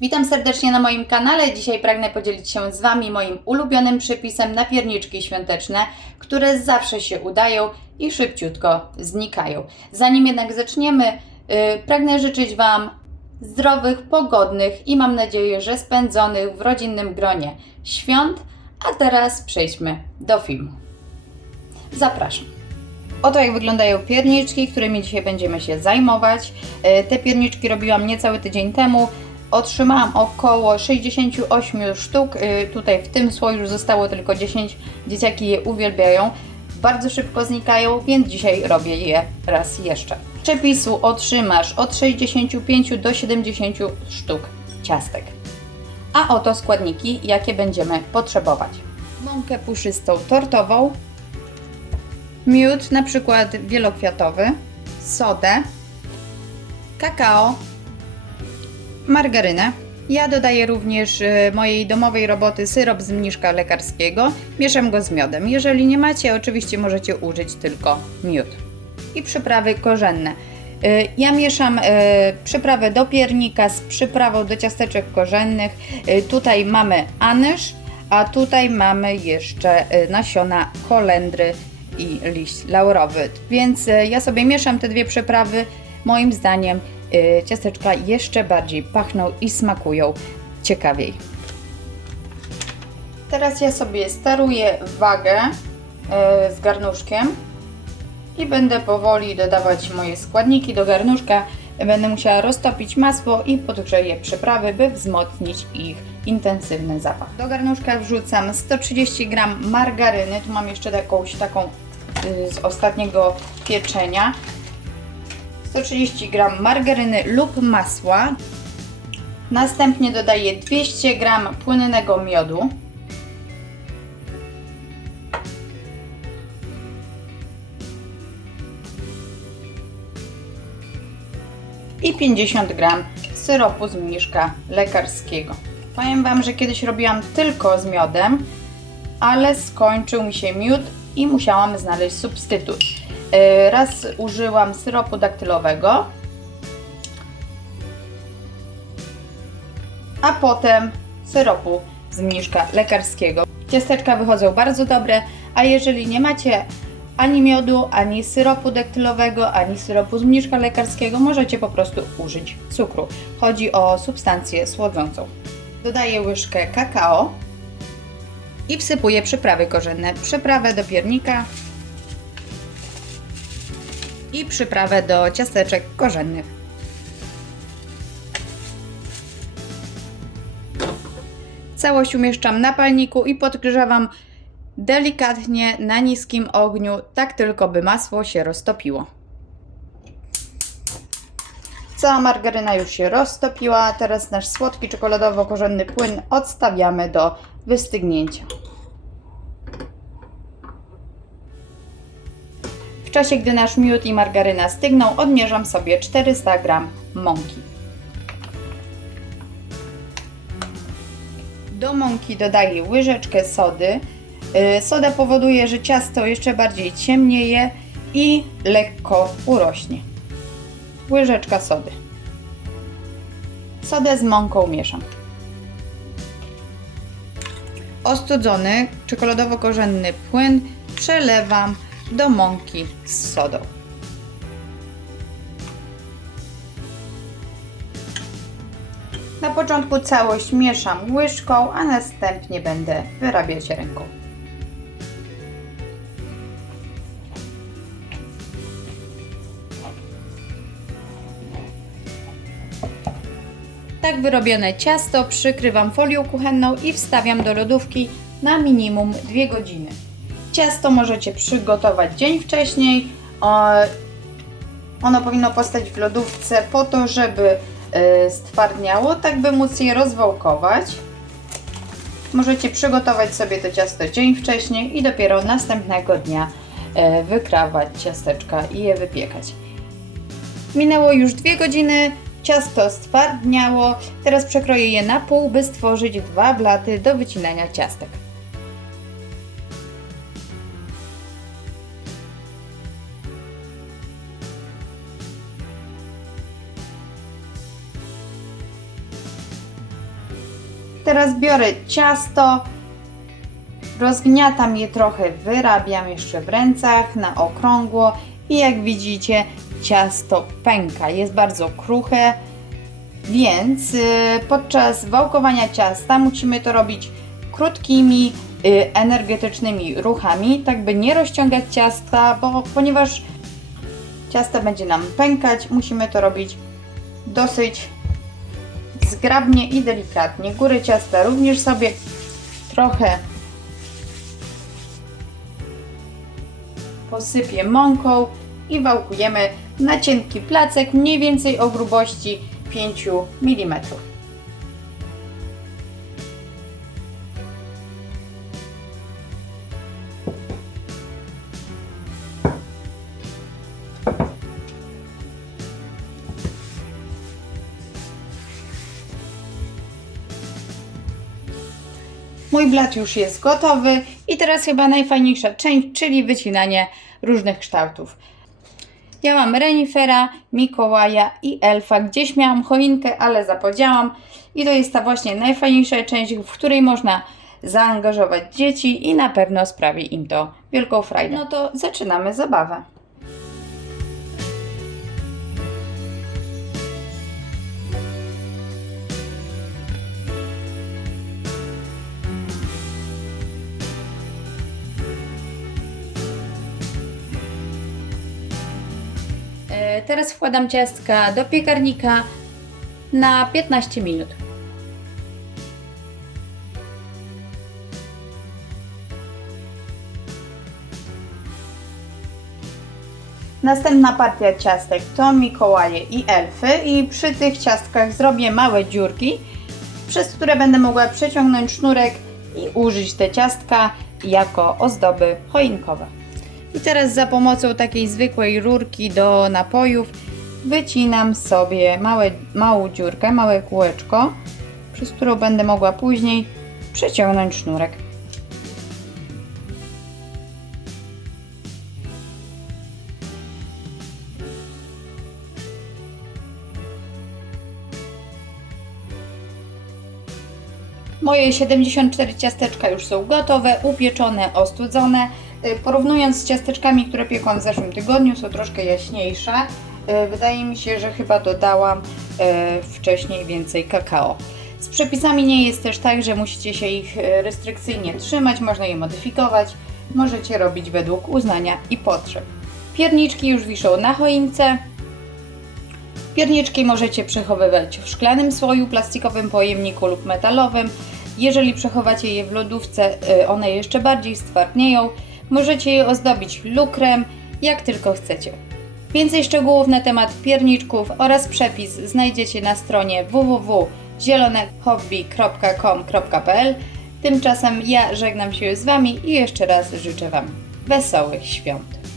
Witam serdecznie na moim kanale. Dzisiaj pragnę podzielić się z Wami moim ulubionym przepisem na pierniczki świąteczne, które zawsze się udają i szybciutko znikają. Zanim jednak zaczniemy, yy, pragnę życzyć Wam zdrowych, pogodnych i mam nadzieję, że spędzonych w rodzinnym gronie świąt. A teraz przejdźmy do filmu. Zapraszam. Oto jak wyglądają pierniczki, którymi dzisiaj będziemy się zajmować. E, Te pierniczki robiłam niecały tydzień temu. Otrzymałam około 68 sztuk. E, Tutaj w tym słoju zostało tylko 10. Dzieciaki je uwielbiają. Bardzo szybko znikają, więc dzisiaj robię je raz jeszcze. Przepisu otrzymasz od 65 do 70 sztuk ciastek. A oto składniki, jakie będziemy potrzebować. Mąkę puszystą tortową, miód, na przykład wielokwiatowy, sodę, kakao, margarynę. Ja dodaję również y, mojej domowej roboty syrop z mniszka lekarskiego. Mieszam go z miodem. Jeżeli nie macie, oczywiście możecie użyć tylko miód. I przyprawy korzenne. Y, Ja mieszam y, przyprawę do piernika z przyprawą do ciasteczek korzennych. Tutaj mamy anyż, a tutaj mamy jeszcze nasiona kolendry i liść laurowy. Więc ja sobie mieszam te dwie przyprawy. Moim zdaniem ciasteczka jeszcze bardziej pachną i smakują ciekawiej. Teraz ja sobie staruję wagę y, z garnuszkiem i będę powoli dodawać moje składniki do garnuszka. Będę musiała roztopić masło i podgrzeję przyprawy, by wzmocnić ich intensywny zapach. Do garnuszka wrzucam 130 g margaryny. Tu mam jeszcze jakąś taką y, z ostatniego pieczenia. 130 g margaryny lub masła. Następnie dodaję 200 g płynnego miodu. i 50 g syropu z mniszka lekarskiego. Powiem Wam, że kiedyś robiłam tylko z miodem, ale skończył mi się miód i musiałam znaleźć substytut. Yy, Raz użyłam syropu daktylowego, a potem syropu z mniszka lekarskiego. Ciasteczka wychodzą bardzo dobre, a jeżeli nie macie ani miodu, ani syropu daktylowego, ani syropu z mniszka lekarskiego, możecie po prostu użyć cukru. Chodzi o substancję słodzącą. Dodaję łyżkę kakao i wsypuję przyprawy korzenne. Przyprawę do piernika i przyprawę do ciasteczek korzennych. Całość umieszczam na palniku i podgrzewam delikatnie na niskim ogniu, tak tylko by masło się roztopiło. Cała margaryna już się roztopiła, teraz nasz słodki czekoladowo-korzenny płyn odstawiamy do wystygnięcia. W czasie, gdy nasz miód i margaryna stygną, odmierzam sobie 400 g mąki. Do mąki dodaję łyżeczkę sody. Yy, Soda powoduje, że ciasto jeszcze bardziej ciemnieje i lekko urośnie. Łyżeczka sody. Sodę z mąką mieszam. Ostudzony czekoladowo-korzenny płyn przelewam do mąki z sodą. Na początku całość mieszam łyżką, a następnie będę wyrabiać ręką. Tak wyrobione ciasto przykrywam folią kuchenną i wstawiam do lodówki na minimum 2 godziny. Ciasto możecie przygotować dzień wcześniej. Ono powinno postać w lodówce po to, żeby y, stwardniało, tak by móc je rozwałkować. Możecie przygotować sobie to ciasto dzień wcześniej i dopiero następnego dnia y, wykrawać ciasteczka i je wypiekać. Minęło już dwie godziny, ciasto stwardniało. Teraz przekroję je na pół, by stworzyć dwa blaty do wycinania ciastek. Teraz biorę ciasto, rozgniatam je trochę, wyrabiam jeszcze w rękach na okrągło i jak widzicie ciasto pęka, jest bardzo kruche, więc y, podczas wałkowania ciasta musimy to robić krótkimi, y, energetycznymi ruchami, tak by nie rozciągać ciasta, bo ponieważ ciasto będzie nam pękać, musimy to robić dosyć zgrabnie i delikatnie. Górę ciasta również sobie trochę posypię mąką i wałkujemy na cienki placek mniej więcej o grubości 5 mm. Mój blat już jest gotowy i teraz chyba najfajniejsza część, czyli wycinanie różnych kształtów. Ja mam renifera, Mikołaja i elfa. Gdzieś miałam choinkę, ale zapodziałam. I to jest ta właśnie najfajniejsza część, w której można zaangażować dzieci i na pewno sprawi im to wielką frajdę. No to zaczynamy zabawę. Teraz wkładam ciastka do piekarnika na 15 minut. Następna partia ciastek to Mikołaje i elfy i przy tych ciastkach zrobię małe dziurki, przez które będę mogła przeciągnąć sznurek i użyć te ciastka jako ozdoby choinkowe. I teraz za pomocą takiej zwykłej rurki do napojów wycinam sobie małe, małą dziurkę, małe kółeczko, przez którą będę mogła później przeciągnąć sznurek. Moje 74 ciasteczka już są gotowe, upieczone, ostudzone. Y, Porównując z ciasteczkami, które piekłam w zeszłym tygodniu, są troszkę jaśniejsze. Y, Wydaje mi się, że chyba dodałam y, wcześniej więcej kakao. Z przepisami nie jest też tak, że musicie się ich restrykcyjnie trzymać, można je modyfikować. Możecie robić według uznania i potrzeb. Pierniczki już wiszą na choince. Pierniczki możecie przechowywać w szklanym słoju, plastikowym pojemniku lub metalowym. Jeżeli przechowacie je w lodówce, one jeszcze bardziej stwardnieją. Możecie je ozdobić lukrem, jak tylko chcecie. Więcej szczegółów na temat pierniczków oraz przepis znajdziecie na stronie www.zielonehobby.com.pl. Tymczasem ja żegnam się z Wami i jeszcze raz życzę Wam wesołych świąt.